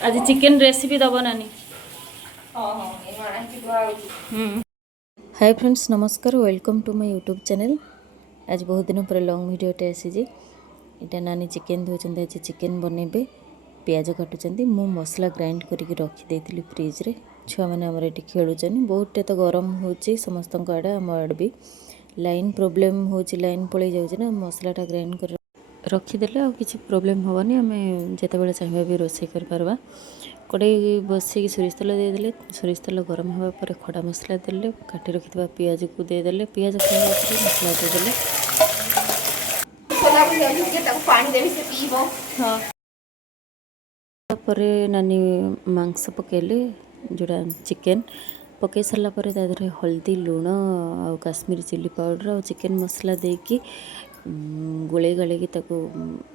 आज chicken recipe दब नानी। हाय फ्रेंड्स, नमस्कार, welcome to my YouTube channel. आज बहुत दिन पर लॉन्ग वीडियोटे आसी। इटा नानी चिकेन धोचन, आज चिकेन बनइबे। पियाज काटुचंती, मु मसला ग्राइंड करके रखी देथिली फ्रिज रे। छुआ मैंने आमर ये खेलुचन, बहुत तो गरम होची समस्त आड़े, आम आड़ भी लाइन प्रोब्लेम होची, लाइन पलि जाउची ना। मसलाटा ग्राइंड कर रखीदे आ किसी प्रोब्लेम हेनी, आम जिते चाहिए भी रोसे कर पारबा। कड़े बसैक सोरिष तेल देदेले, सोरिष तेल गरम होगा खड़ा मसला देले, काटी रखि पियाज को देदेले, पियाज मसला देदेले। नानी मांस पकेले, जोड़ा चिकेन पकई सारापर हल्दी, लुण आ काश्मीरी चिली पाउडर और चिकेन मसला देकी गोले गले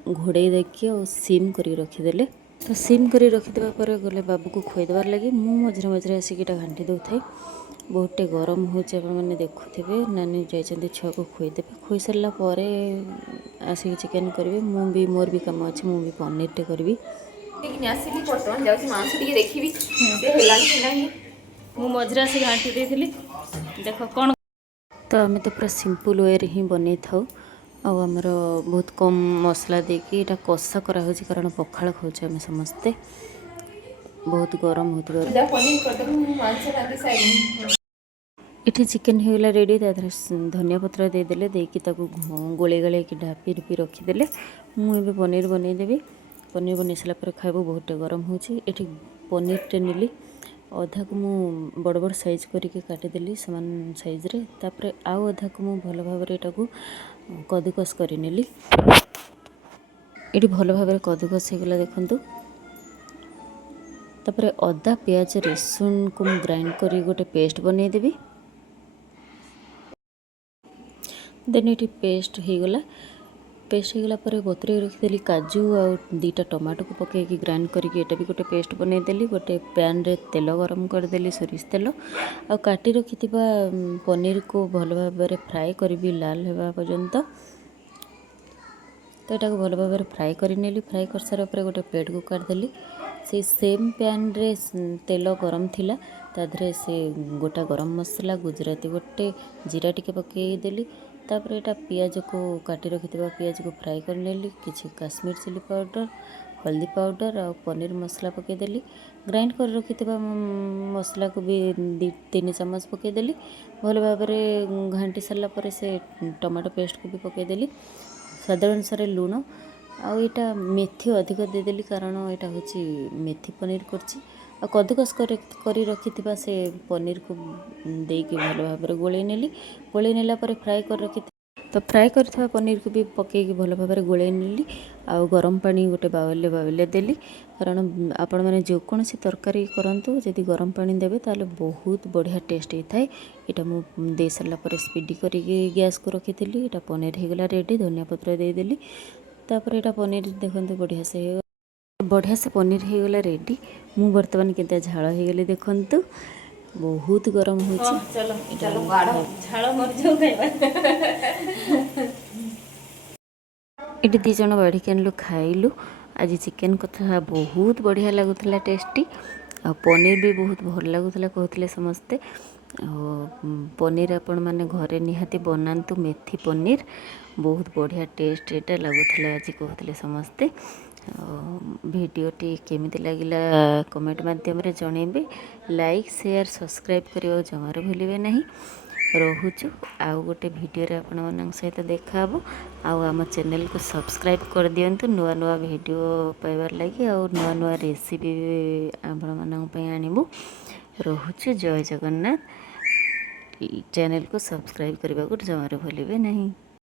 घोड़े देकी सिम कर रखीदे। तो सिम कर रखिदेवा गले बाबू को खुएदेवार लगे मु मझे मझे आसिक घाटी दे था। बहुत गरम होने देखुवे, नानी जाइए छुआ को खुएदेवे। खुई सारापर आसिक चिकेन करेंगे। मुझे मोर भी कम अच्छे, मुझे पनीर टे करी मझे आसिक घाटी देती। देख कौन तो आम तो पूरा सिंपल वे ही बन था। आमर बहुत कम मसला देकी इटा कषा कराऊँ, कारण पखाड़ खाऊँ आम समस्ते। बहुत गरम होती इटी चिकेन होगा रेडी। धनिया पत्र देदेले, देकी गोले गले ढापी ढुपी रखीदे। मुझे पनीर बनईदेवी। पनीर बन सारापर खाइबू। बहुत गरम होची। पनीर टे नीली अधा को मु बड़ बड़ साइज करके काटिदेली समान साइज रे। तापर आउ अधा को मु भल भाव को कदुकस कर नेली। ये भल भाव कदुकस होगला देखु। तापर अदा पियाज रसुण को मु ग्राइंड कर गोटे पेस्ट बनईदेवी। देन ये पेस्ट होगला। पेस्ट होगला बतरे रखीदेली काजू आ दीटा टमाटो को पकईकि ग्राइंड करके एटा भी गोटे पेस्ट बनईदेली। गोटे पैन रे तेल गरम करदेली, सोरिष तेल आ काटी रखि पनीर को भल भाव फ्राए करी लाल होगा पर्यंत। तो यहाँ भल भाव फ्राए करनेली। फ्राए कर सारा गोटे प्लेट को काटदेली। से सेम पैन रे तेल गरम थिला, ताधरे से गोटा गरम मसला, गुजराती गोटे, जीरा टिके पकईदेली। तापर यहाँ पियाज को काटी रखि पियाज को फ्राए करनेली। किसी काश्मीर चिली पाउडर, हल्दी पाउडर आ पनीर मसला पकईदेली। ग्राइंड कर रखि मसला को भी 2-3 चम्मच पकईदेली। भल भाव घाटी सारापर से टमाटो पेस्ट को भी पकईदेली। स्वाद अनुसार लुण आउ यहाँ मेथी अधिक देदेली, कारण यहाँ हूँ मेथी पनीर करछि। आ कदुकस कर रखि से पनीर को देकी भल भाव गोले नेली। गोले नेला पर फ्राए कर रखि तो फ्राए कर पनीर को भी पकईकि भल भाव गोले नेली। आ गरम पानी गोटे बाउले देली, कारण आपण मैंने जेकोसी तरकारी करूँ जदि गरम पानी देवे ताले बहुत बढ़िया टेस्ट होता है। यहाँ मुझे दे सारापर स्पीडी करके गैस को रखी थी। यहाँ पनीर होगला रेडी। धनिया पत्र देदेली। तापर यहाँ पनीर देखते बढ़िया से पनीर होगला रेडी। मु बर्तमान के झाड़ होगली देखु। बहुत गरम हो ये 2 जन बाढ़ी आनलु खाइलु। आज चिकेन कथा बहुत बढ़िया लगुला, टेस्टी। आ पनीर भी बहुत भल लगुला कहते समस्ते। पनीर आपण मैंने घरे निहाती बनातु। मेथी पनीर बहुत बढ़िया टेस्ट यहाँ लगुला आज कहते समस्ते। भिडियोटी केमिति लगिला कमेंट माध्यम रे जणेबे। लाइक शेयर सब्सक्राइब करने जमार भूलिबे नहीं। रोचु आउ गोटे भिडियो रे आपण मन सहित देखा आउ आम चैनल को सब्सक्राइब कर दियंतु नुआ नुआ भिडियो पाइबार लगी आउ नुआ नुआ रेसिपी आपण मन पे आनिबु। रोचु जय जगन्नाथ। चैनल को सब्सक्राइब करने को जमार भूलिबे नहीं।